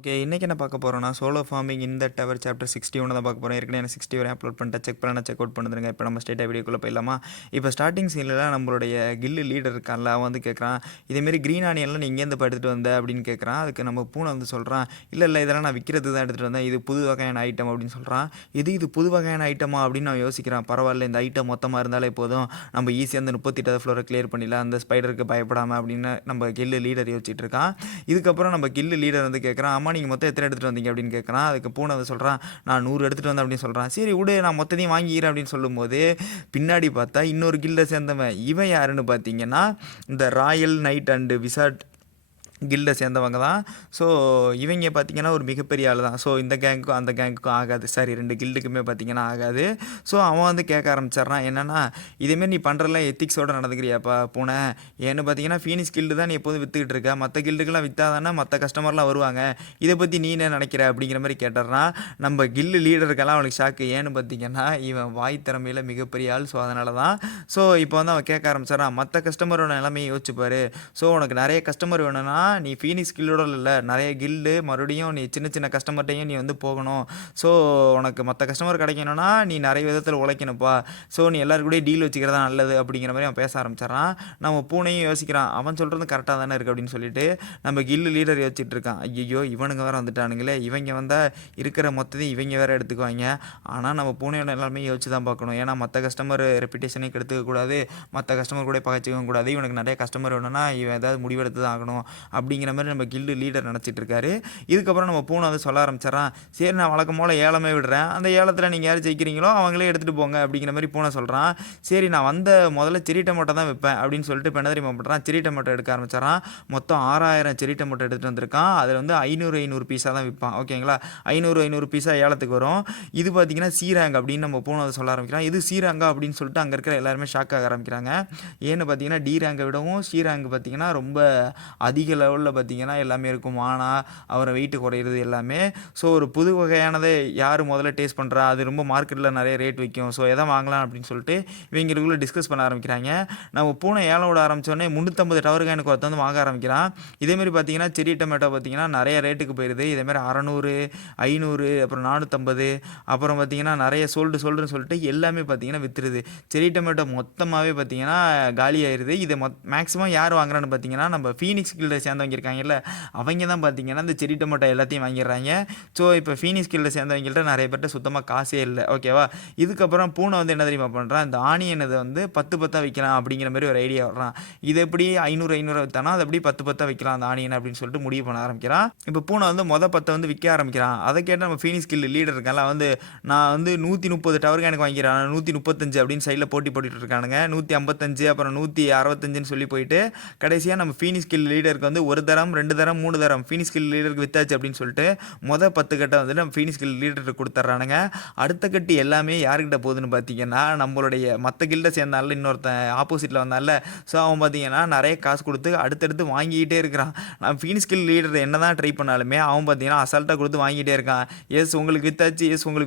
Okay. இன்னைக்கு என்ன பார்க்க போறோம்னா, solo farming in the tower chapter 61 தான் பார்க்க போறோம். ஏற்கனவே நான் 60 வரையும் அப்லோட் பண்ணிட்டேன். செக் பண்ணலனா செக் அவுட் பண்ணிருங்க. இப்போ நம்ம ஸ்ட்ரெயிட்டா வீடியோக்குள்ள போயிடலாமா? இப்போ ஸ்டார்ட்டிங் சீன்ல நம்மளுடைய கில்லு லீடர் இருக்கான்ல, அவன் வந்து கேட்குறான், இதேமாரி கிரீன் ஆனியன்லாம் நீ எங்கேருந்து எடுத்துட்டு வந்த அப்படின்னு கேட்குறான். அதுக்கு நம்ம பூனை வந்து சொல்கிறான், இல்லை இதெல்லாம் நான் விற்கிறதுக்கு தான் எடுத்துகிட்டு வந்தேன். இது புது வகையான ஐட்டம் அப்படின்னு சொல்கிறான். இது புது வகையான ஐட்டமா அப்படின்னு நான் யோசிக்கிறான். பரவாயில்ல, இந்த ஐட்டம் மொத்தமாக இருந்தாலே போதும், நம்ம ஈஸியாக அந்த 38வது ஃப்ளோரை கிளியர் பண்ணிடலாம், அந்த ஸ்பைடருக்கு பயப்படாமல் அப்படின்னு நம்ம கில்லு லீடர் யோசிச்சுட்டு இருக்கான். இதுக்கப்புறம் நம்ம கில்லு லீடர் வந்து கேட்குறான், ஆமாம் நீங்கள் மொத்தம் எத்தனை எடுத்துகிட்டு வந்தீங்க அப்படின்னு கேட்குறான். அதுக்கு பூனை வந்து சொல்கிறான், நான் 100 எடுத்துகிட்டு வந்தேன் அப்படின்னு சொல்கிறான். சரி விடு, நான் மொத்தத்தையும் வாங்கிக்கிறேன் அப்படின்னு சொல்லும்போது, பின்னாடி பார்த்தா இன்னொரு கில்டை சேர்ந்தவன். இவன் யாருன்னு பார்த்தீங்கன்னா, இந்த ராயல் நைட் அண்டு விசார்ட் கில்டை சேர்ந்தவங்க தான். ஸோ இவங்க பார்த்தீங்கன்னா ஒரு மிகப்பெரிய ஆள் தான். ஸோ இந்த கேங்குக்கும் அந்த கேங்குக்கும் ஆகாது. சரி, 2 கில்டுக்குமே பார்த்தீங்கன்னா ஆகாது. ஸோ அவன் வந்து கேட்க ஆரம்பிச்சிட்றான், என்னென்னா இதேமாரி நீ பண்ணுறலாம் எத்திக்ஸோடு நடந்துக்கிறியாப்பா பூனை? ஏன்னு பார்த்தீங்கன்னா ஃபீனிக்ஸ் கில்டு தான் நீ எப்போதும் விற்றுக்கிட்டு இருக்க, மற்ற கில்டுக்கெல்லாம் விற்றா தானே மற்ற கஸ்டமர்லாம் வருவாங்க, இதை பற்றி நீ என்ன நினைக்கிற அப்படிங்கிற மாதிரி கேட்டுறான். நம்ம கில்லு லீடருக்கெல்லாம் அவனுக்கு ஷாக்கு. ஏன்னு பார்த்தீங்கன்னா இவன் வாய் திறமையில் மிகப்பெரிய ஆள். ஸோ அதனால தான். ஸோ இப்போ வந்து அவன் கேட்க ஆரம்பிச்சிட்றான், மற்ற கஸ்டமரோட நிலைமையை யோசிச்சுப்பாரு. ஸோ உனக்கு நிறைய கஸ்டமர் வேணும்னா நீ ஃபீனிக்ஸ் கில்லோட இல்லை, நிறைய கில்டு மறுபடியும் நீ சின்ன சின்ன கஸ்டமர்கிட்டையும் நீ வந்து போகணும். ஸோ உனக்கு மற்ற கஸ்டமர் கிடைக்கணும்னா நீ நிறைய விதத்தில் உழைக்கணும்ப்பா. ஸோ நீ எல்லாரும் கூட டீல் வச்சுக்கிறதா நல்லது அப்படிங்கிற மாதிரி அவன் பேச ஆரம்பிச்சிடறான். நம்ம பூனையும் யோசிக்கிறான், அவன் சொல்கிறது கரெக்டாக தானே இருக்குது அப்படின்னு சொல்லிட்டு நம்ம கில்லு லீடர் யோசிச்சுட்டு இருக்கான். ஐயோ இவனுங்க வேறு வந்துட்டானுங்களே, இவங்க வந்தால் இருக்கிற மொத்தத்தையும் இவங்க வேறு எடுத்துக்குவாங்க. ஆனால் நம்ம பூனையோட எல்லாமே யோசிச்சு தான் பார்க்கணும். ஏன்னா மற்ற கஸ்டமர் ரெப்புடேஷனையும் கெடுத்துக்கக்கூடாது, மற்ற கஸ்டமர் கூட பகைச்சிக்கவும் கூடாது. இவனுக்கு நிறைய கஸ்டமர் வேணும்னா இவன் ஏதாவது முடிவெடுத்து தான் ஆகணும் அப்படிங்கிற மாதிரி நம்ம கில்டு லீடர் நினச்சிட்டு இருக்காரு. இதுக்கப்புறம் நம்ம பூனை வந்து சொல்ல ஆரம்பிச்சிடறான், சரி நான் வழக்கம் போல் ஏலமே விடுறேன், அந்த ஏலத்தில் நீங்கள் யார் ஜெயிக்கிறீங்களோ அவங்களே எடுத்துகிட்டு போங்க அப்படிங்கிற மாதிரி பூனை சொல்கிறான். சரி நான் முதல்ல செரி டொமேட்டோ தான் வைப்பேன் அப்படின்னு சொல்லிட்டு இப்போ என்ன தெரியுமா பண்ணுறான், செரி டொமேட்டோ எடுக்க ஆரம்பிச்சிடறான். மொத்தம் 6000 செரி டொமேட்டோ எடுத்துகிட்டு வந்திருக்கான். அதில் வந்து 500 பீஸாக தான் விற்பான். ஓகேங்களா, 500 பீஸாக ஏலத்துக்கு வரும். இது பார்த்தீங்கன்னா சீராங்க அப்படின்னு நம்ம பூனை வந்து சொல்ல ஆரம்பிக்கிறான். இது சீராங்கா அப்படின்னு சொல்லிட்டு அங்கே இருக்கிற எல்லாருமே ஷாக் ஆக ஆரம்பிக்கிறாங்க. ஏன்னு பார்த்தீங்கன்னா டி ரேங்கை விடவும் சி ரேங்க் பார்த்தீங்கன்னா ரொம்ப அதிக லெவலில் பார்த்தீங்கன்னா எல்லாமே இருக்கும். மானா அவரை வெயிட்டு குறையிறது எல்லாமே. ஸோ ஒரு புது வகையானதை யார் முதல்ல டேஸ்ட் பண்ணுறா, அது ரொம்ப மார்க்கெட்டில் நிறைய ரேட் விற்கும், ஸோ எதை வாங்கலாம் அப்படின்னு சொல்லிட்டு இவங்களுக்குள்ளே டிஸ்கஸ் பண்ண ஆரம்பிக்கிறாங்க. நம்ம பூனை ஏலம் விட ஆரம்பித்தோடனே 350 டவருக்கு எனக்கு ஒருத்த வந்து வாங்க ஆரம்பிக்கிறான். இதேமாரி பார்த்தீங்கன்னா செரி டொமேட்டோ பார்த்தீங்கன்னா நிறைய ரேட்டுக்கு போயிடுது. இதேமாரி 600, 500, அப்புறம் 450, அப்புறம் பார்த்தீங்கன்னா நிறைய சொல்லுன்னு சொல்லிட்டு எல்லாமே பார்த்தீங்கன்னா விற்றுருது. செரி டொமேட்டோ மொத்தமாகவே பார்த்தீங்கன்னா காலி ஆயிடுது. இதை மேக்ஸிமம் யார் வாங்குறான்னு பார்த்தீங்கன்னா நம்ம ஃபீனிக்ஸ் கில்டை சேர்ந்தவங்க இருக்காங்கல்ல, அவங்க தான் பார்த்தீங்கன்னா இந்த செரி டொமேட்டோ எல்லாத்தையும் வாங்கிடுறாங்க. ஸோ இப்போ ஃபீனிக்ஸ் கில்டை சேர்ந்தவங்கள்ட்ட நிறைய பேர்ட்ட சுத்தமாக காசே இல்லை. ஓகேவா, இதுக்கப்புறம் பூனை வந்து என்ன தெரியுமா பண்ணுறான், இந்த ஆனியன் இதை வந்து 10 விற்கலாம் அப்படிங்கிற மாதிரி ஒரு ஐடியா வர்றான். இது எப்படி 500 விற்றானா அது எப்படி 10 விற்கலாம் அந்த ஆனியன் அப்படின்னு சொல்லிட்டு முடிவு பண்ண ஆரம்பிக்கிறான். இப்போ பூனை வந்து 10 வந்து விற்க ஆரம்பிக்கிறான். அதை கேட்டால் நம்ம ஃபீனிக்ஸ் கில் லீடர் இருக்கான்ல வந்து, நான் வந்து 130 டவருக்கு எனக்கு வாங்கிறேன், 135 அப்படின்னு சைடில் போட்டுட்டு இருக்கானுங்க. 155 அப்புறம் 165ன்னு சொல்லி போயிட்டு கடைசியாக நம்ம ஃபீனிக்ஸ் கில் லீடருக்கு வந்து 1 தரம் 2 தரம் 3 தரம் ஃபீனிக்ஸ் கில் லீடருக்கு வித்தாச்சு அப்படின்னு சொல்லிட்டு 10 கட்டை வந்துட்டு நம்ம ஃபீனிக்ஸ் கில் லீடருக்கு கொடுத்துட்றானுங்க. அடுத்த கட்டு எல்லாமே யாருக்கிட்ட போகுதுன்னு பார்த்தீங்கன்னா நம்மளுடைய மற்ற கில்டை சேர்ந்தால இன்னொருத்தன் ஆப்போசிட்டில் வந்தால. ஸோ அவன் பார்த்தீங்கன்னா நிறைய காசு கொடுத்து அடுத்தடுத்து வாங்கிக்கிட்டே இருக்கிறான். நம்ம ஃபீனிக்ஸ் கில் லீடர் என்ன தான் ட்ரை பண்ணாலுமே அவன் பார்த்தீங்கன்னா அசால்ட்டாக கொடுத்து வாங்கிட்டே இருக்கான். உங்களுக்கு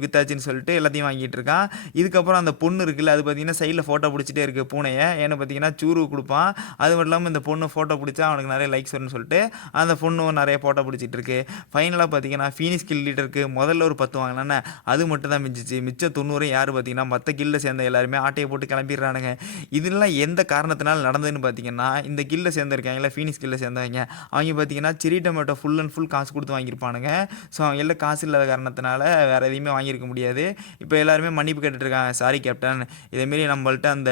வித்தாச்சுன்னு சொல்லிட்டு எல்லாத்தையும் வாங்கிட்டு இருக்கான். இதுக்கப்புறம் அந்த பொண்ணு இருக்குல்ல, அது பார்த்தீங்கன்னா சைடில் ஃபோட்டோ பிடிச்சிட்டே இருக்குது பூனையை. ஏன்னு பார்த்தீங்கன்னா சூரு கொடுப்பான். அது மட்டும் இல்லாமல் இந்த பொண்ணு ஃபோட்டோ பிடிச்சா அவனுக்கு நிறைய லைக்ஸ் வரும்னு சொல்லிட்டு அந்த பொண்ணு நிறைய ஃபோட்டோ பிடிச்சிட்டு இருக்கு. ஃபைனலாக பார்த்தீங்கன்னா ஃபீனிக்ஸ் கில் லீடருக்கு முதல்ல ஒரு 10 வாங்கினானே அது மட்டும் தான் மிஞ்சிச்சு. மிச்சம் 90 யார் பார்த்தீங்கன்னா மற்ற கில்ல சேர்ந்த எல்லாருமே ஆட்டையை போட்டு கிளம்பிடுறானுங்க. இதெல்லாம் எந்த காரணத்தினால நடந்ததுன்னு பார்த்தீங்கன்னா, இந்த கில்ல சேர்ந்துருக்காங்களா ஃபீனிக்ஸ் கில்ல சேர்ந்தவங்க, அவங்க பார்த்தீங்கன்னா செரி டொமேட்டோ ஃபுல் அண்ட் ஃபுல் காசு கொடுத்து வாங்கியிருப்பானுங்க. ஸோ அவங்க எல்லாம் காசு இல்லாத காரணத்தினால வேறு எதையுமே வாங்கியிருக்க முடியாது. இப்போ எல்லாருமே மன்னிப்பு கேட்டுட்ருக்காங்க, சாரி கேப்டன், இதேமாரி நம்மள்ட்ட அந்த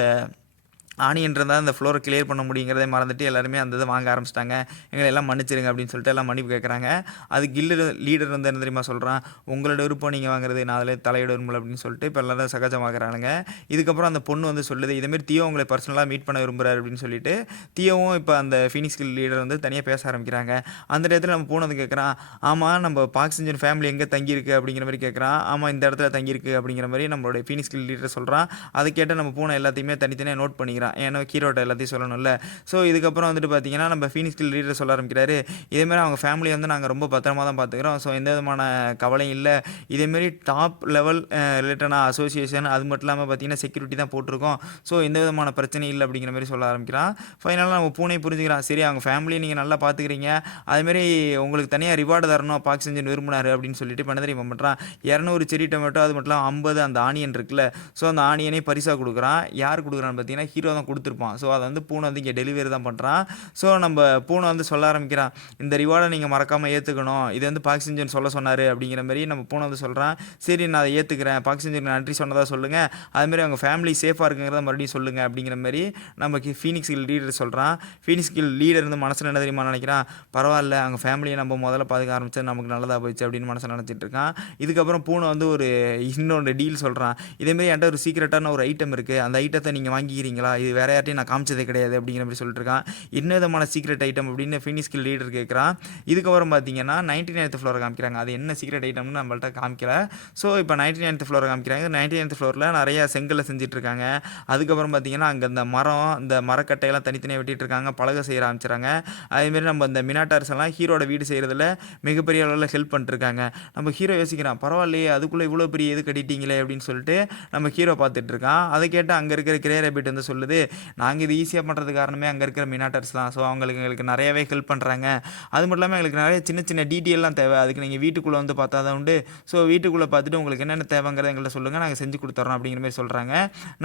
ஆனியன் இருந்தால் அந்த ஃப்ளோரை கிளியர் பண்ண முடியுங்கிறதே மறந்துட்டு எல்லாருமே அந்த இதை வாங்க ஆரம்பிச்சிட்டாங்க, எங்களை எல்லாம் மன்னிச்சிருங்க அப்படின்னு சொல்லிட்டு எல்லாம் மன்னிப்பு கேட்குறாங்க. அது கில்லு லீடர் வந்து என்ன தெரியுமா சொல்கிறான், உங்களோட விருப்பம் நீங்கள் வாங்குறது நான் அதில் தலையிட விரும்பல அப்படின்னு சொல்லிட்டு இப்போ எல்லோரும் சகஜமாகறானுங்க. இதுக்கப்புறம் அந்த பொண்ணு வந்து சொல்லுது, இதேமாரி தியோ உங்களை பர்சனலாக மீட் பண்ண விரும்புகிறார் அப்படின்னு சொல்லிட்டு தியோவும் இப்போ அந்த ஃபீனிக்ஸ் கில் லீடர் வந்து தனியாக பேச ஆரம்பிக்கிறாங்க. அந்த இடத்துல நம்ம பூனை வந்து கேட்குறான், ஆமாம் நம்ம பாக்ஸிஞ்சன் ஃபேமிலி எங்கே தங்கியிருக்கு அப்படிங்கிற மாதிரி கேட்குறான். ஆமாம் இந்த இடத்துல தங்கியிருக்கு அப்படிங்கிற மாதிரி நம்மளுடைய ஃபீனிக்ஸ் கில் லீடர் சொல்கிறான். அதை கேட்டால் நம்ம பூனை எல்லாத்தையுமே தனித்தனியாக நோட் பண்ணிக்கிறான். ஆரம்பிக்கிறான். ஏன்னா ஹீரோட்ட எல்லாத்தையும் சொல்லணும்ல. ஸோ இதுக்கப்புறம் வந்துட்டு பார்த்தீங்கன்னா, நம்ம ஃபீனிக்ஸ் கில் லீடர் சொல்ல ஆரம்பிக்கிறாரு. இதேமாரி அவங்க ஃபேமிலிய வந்து நாங்க ரொம்ப பத்திரமா தான் பார்த்துக்கிறோம். ஸோ எந்த விதமான கவலையும் இல்ல. இதேமாரி டாப் லெவல் ரிலேட்டடான அசோசியேஷன் அது மட்டும் இல்லாம பார்த்தீங்கன்னா, செக்யூரிட்டி தான் போட்டிருக்கோம். ஸோ எந்த விதமான பிரச்சனையும் இல்ல அப்படிங்கிற மாரி சொல்ல ஆரம்பிக்கிறான். ஃபைனலா நம்ம பூனை புரிஞ்சுக்கிறான். சரி அவங்க ஃபேமிலிய நீங்க நல்லா பார்த்துக்கிறீங்க. அதேமாரி உங்களுக்கு தனியா ரிவார்டு தரணும் பாக் செஞ்சன் விரும்பினாரு அப்படின்னு சொல்லிட்டு இப்ப என்ன தெரியுமா பண்றான், 200 செர்ரி டொமேட்டோ அது மட்டும் இல்லாம 50 அந்த ஆனியன் இருக்குல்ல. ஸோ அந்த ஆனியனே பரிசா குடுக்குறான். யார் குடுக்குறான்னு பார்த்தீங்கன்னா, ஹீரோ தான் குடுத்துருப்பான். ஸோ அத வந்து பூனை வந்து இங்க டெலிவரி தான் பண்றான். ஸோ நம்ம பூனை வந்து சொல்ல ஆரம்பிக்கிறான். இந்த ரிவார்ட நீங்க மறக்காம ஏத்துக்கணும். இது வந்து பாக் செஞ்சன் சொல்ல சொன்னாரு அப்படிங்கிற மாரி நம்ம பூனை வந்து சொல்றான். சரி நான் அத ஏத்துக்கிறேன். பாக் செஞ்சனுக்கு நன்றி சொன்னதா சொல்லுங்க. அதுமாரி அவங்க ஃபேமிலி சேஃபா இருக்குங்கிறத மறுபடியும் சொல்லுங்க அப்படிங்கிற மாரி நமக்கு ஃபீனிக்ஸ் கில் லீடர் சொல்றான். ஃபீனிக்ஸ் கில் லீடர் வந்து மனசுல என்ன தெரியுமா நினைக்கிறான், பரவால்ல அவங்க ஃபேமிலிய நம்ம முதல்ல பாதுகாக்க ஆரம்பிச்சது நமக்கு நல்லதா போச்சு அப்படின்னு மனசுல நினைச்சிட்டு இருக்கான். இதுக்கப்புறம் பூனை வந்து ஒரு இன்னொரு டீல் சொல்றான். இதேமாரி என்கிட்ட ஒரு சீக்ரெட்டான ஒரு ஐட்டம் இருக்கு. அந்த ஐட்டத்த நீங்க வாங்கிக்கிறீங்களா? இது வேற யார்ட்டயும் நான் காமிச்சதே கிடையாது அப்படிங்கிற மாரி சொல்லிட்டு இருக்கான். என்ன விதமான சீக்ரெட் ஐட்டம் அப்படின்னு ஃபீனிக்ஸ் கில் லீடர் கேட்குறான். இதுக்கப்புறம் பார்த்தீங்கன்னா 99th ஃப்ளோர காமிக்கிறாங்க. அது என்ன சீக்ரெட் ஐட்டம்னு நம்மள்ட்ட காமிக்கல. ஸோ இப்போ 99th ஃப்ளோர காமிக்கிறாங்க. 99th ஃப்ளோரில் நிறைய செங்கல்ல செஞ்சுட்டு இருக்காங்க. அதுக்கப்புறம் பார்த்தீங்கன்னா, அங்க இந்த மரம், இந்த மரக்கட்டையெல்லாம் தனித்தனியா வெட்டிட்டு இருக்காங்க. பலகை செய்ய ஆரம்பிச்சுறாங்க. அதேமாரி நம்ம இந்த மினாட்டார்ஸ் எல்லாம் ஹீரோட வீடு செய்றதுல மிகப்பெரிய அளவுல ஹெல்ப் பண்ணிட்டுருக்காங்க. நம்ம ஹீரோ யோசிக்கிறான், பரவாயில்லையே அதுக்குள்ள இவ்வளோ பெரிய இது கட்டிட்டீங்களே அப்படின்னு சொல்லிட்டு நம்ம ஹீரோ பார்த்துட்டு இருக்கான். அதை கேட்டு அங்க இருக்கிற கிரே ரேபிட் வந்து சொல்லுது, நாங்க இது ஈஸியா பண்றதுக்கு காரணமே அங்க இருக்கிற மினாட்டார்ஸ் தான். ஸோ எங்களுக்கு நிறையவே ஹெல்ப் பண்றாங்க. அது மட்டும் இல்லாம எங்களுக்கு நிறைய சின்ன சின்ன டீட்டெயில்லாம் தேவை. அதுக்கு நீங்க வீட்டுக்குள்ள வந்து பார்த்தா தான் உண்டு. ஸோ வீட்டுக்குள்ள பார்த்துட்டு உங்களுக்கு என்னென்ன தேவைங்கிறத எங்கள்ட்ட சொல்லுங்க. நாங்க செஞ்சு குடுத்துர்றோம் அப்படிங்கிற மாரி சொல்றாங்க.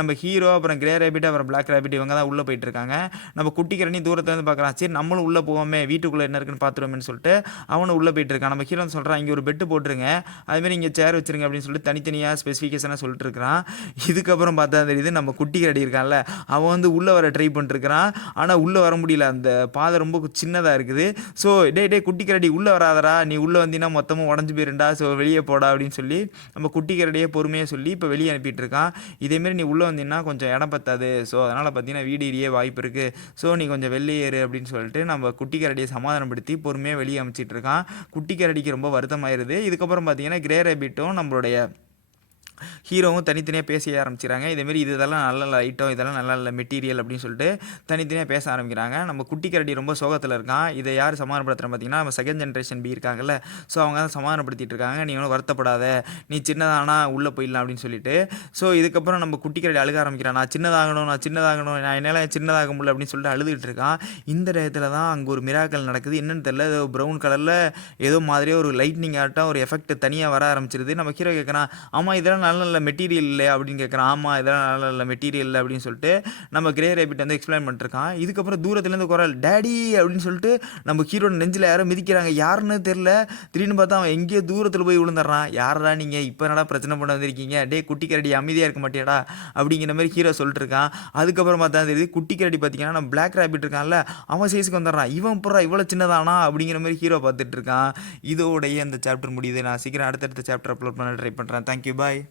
நம்ம ஹீரோ அப்புறம் கிரே ரேபிட் அப்புறம் பிளாக் ரேபிட் இவங்க தான் உள்ள போயிட்டு இருக்காங்க. நம்ம குட்டி கரணி தூரத்துல இருந்து பார்க்குறான். சரி நம்மளும் உள்ள போவோமே, வீட்டுக்குள்ள என்ன இருக்குன்னு பார்த்துருவோமேன்னு சொல்லிட்டு அவனும் உள்ள போயிட்டு இருக்கான். நம்ம ஹீரோ வந்து சொல்றான், இங்க ஒரு பெட் போட்டுருங்க. அதுமாரி இங்க சேர் வச்சிருங்க அப்படின்னு சொல்லிட்டு தனித்தனியா ஸ்பெசிஃபிகேஷனா சொல்லிட்டு இருக்கிறான். இதுக்கப்புறம் பார்த்தா தெரியுது நம்ம குட்டி கரடி இருக்கான்ல, அவன் வந்து உள்ள வர ட்ரை பண்ணிட்டு இருக்கிறான். ஆனா உள்ள வர முடியல. அந்த பாதை ரொம்ப சின்னதா இருக்குது. ஸோ டேய் குட்டி கரடி உள்ள வராதடா, நீ உள்ள வந்தீங்கன்னா மொத்தமும் உடஞ்சு போயிருண்டா. ஸோ வெளியே போடா அப்படின்னு சொல்லி நம்ம குட்டி கரடியே பொறுமையாக சொல்லி இப்போ வெளியே அனுப்பிட்டு இருக்கான். இதேமாரி நீ உள்ளே வந்தீங்கன்னா கொஞ்சம் இடம் பத்தாது. ஸோ அதனால் பார்த்தீங்கன்னா வீடு எரிய வாய்ப்பு இருக்குது. ஸோ நீ கொஞ்சம் வெளியே ஏறு அப்படின்னு சொல்லிட்டு நம்ம குட்டி கரடியை சமாதானப்படுத்தி பொறுமையாக வெளியே அனுப்பிச்சிட்டு இருக்கான். குட்டி கரடிக்கு ரொம்ப வருத்தமாயிருது. இதுக்கப்புறம் பார்த்தீங்கன்னா கிரே ரேபிட்டும் நம்மளுடைய ஹீரோவும் தனித்தனியாக பேச ஆரம்பிச்சிடறாங்க. இதேமாரி இதெல்லாம் நல்ல நல்ல ஐட்டம், இதெல்லாம் நல்ல நல்ல மெட்டீரியல் அப்படின்னு சொல்லிட்டு தனித்தனியாக பேச ஆரம்பிக்கிறாங்க. நம்ம குட்டி கரடி ரொம்ப சோகத்தில் இருக்கான். இதை யார் சமாதானப்படுத்துகிறேன் பார்த்தீங்கன்னா, நம்ம செகண்ட் ஜென்ரேஷன் பி இருக்காங்கல்ல. ஸோ அவங்க தான் சமாதானப்படுத்திட்டு இருக்காங்க. நீ ஒன்றும் வருத்தப்படாத, நீ சின்னதானா உள்ளே போயிடலாம் அப்படின்னு சொல்லிட்டு. ஸோ இதுக்கப்புறம் நம்ம குட்டி கரடி அழுக ஆரம்பிக்கிறான். நான் சின்னதாகணும், நான் என்னால் சின்னதாக முடியல அப்படின்னு சொல்லிட்டு அழுதுகிட்டு இருக்கான். இந்த டயத்தில் தான் அங்கே ஒரு மிராக்கல் நடக்குது. என்னன்னு தெரியல, ஏதோ ப்ரௌன் கலரில் ஏதோ மாதிரியே ஒரு லைட்னிங் ஆட்டம் ஒரு எஃபெக்ட் தனியாக வர ஆரம்பிச்சிருது. நம்ம ஹீரோ கேட்குறான், ஆமாம் இதெல்லாம் நல்ல நல்ல மெட்டீரியல் இல்லை அப்படின்னு கேட்குறான். ஆமாம் இதெல்லாம் நல்ல நல்ல மெட்டீரியல் இல்லை அப்படின்னு சொல்லிட்டு நம்ம கிரே ரேபிட் வந்து எக்ஸ்பிளைன் பண்ணிட்டுருக்கான். இதுக்கப்புறம் தூரத்துலேருந்து குரல் டேடி அப்படின்னு சொல்லிட்டு நம்ம ஹீரோட நெஞ்சில் யாரோ மிதிக்கிறாங்க. யாருன்னு தெரில. திடீர்னு பார்த்தா அவன் எங்கேயோ தூரத்தில் போய் விழுந்துடுறான். யாரா நீங்கள் இப்போ என்னடா பிரச்சனை பண்ண வந்திருக்கீங்க, டே குட்டி கரடி அமைதியாக இருக்க மாட்டியாடா அப்படிங்கிற மாதிரி ஹீரோ சொல்லிட்டு இருக்கான். அதுக்கப்புறம் பார்த்தா தெரியுது குட்டி கரடி பார்த்தீங்கன்னா நம்ம பிளாக் ரேபிட் இருக்கான்ல, அவன் சைஸுக்கு வந்துடுறான். இவன் புறா இவ்வளோ சின்னதானா அப்படிங்கிற மாதிரி ஹீரோ பார்த்துட்டு இருக்கான். இதோடைய அந்த சாப்டர் முடியுது. நான் சீக்கிரம் அடுத்தடுத்த சாப்டர் அப்லோட் பண்ண ட்ரை பண்ணுறேன். தேங்க்யூ, பாய்.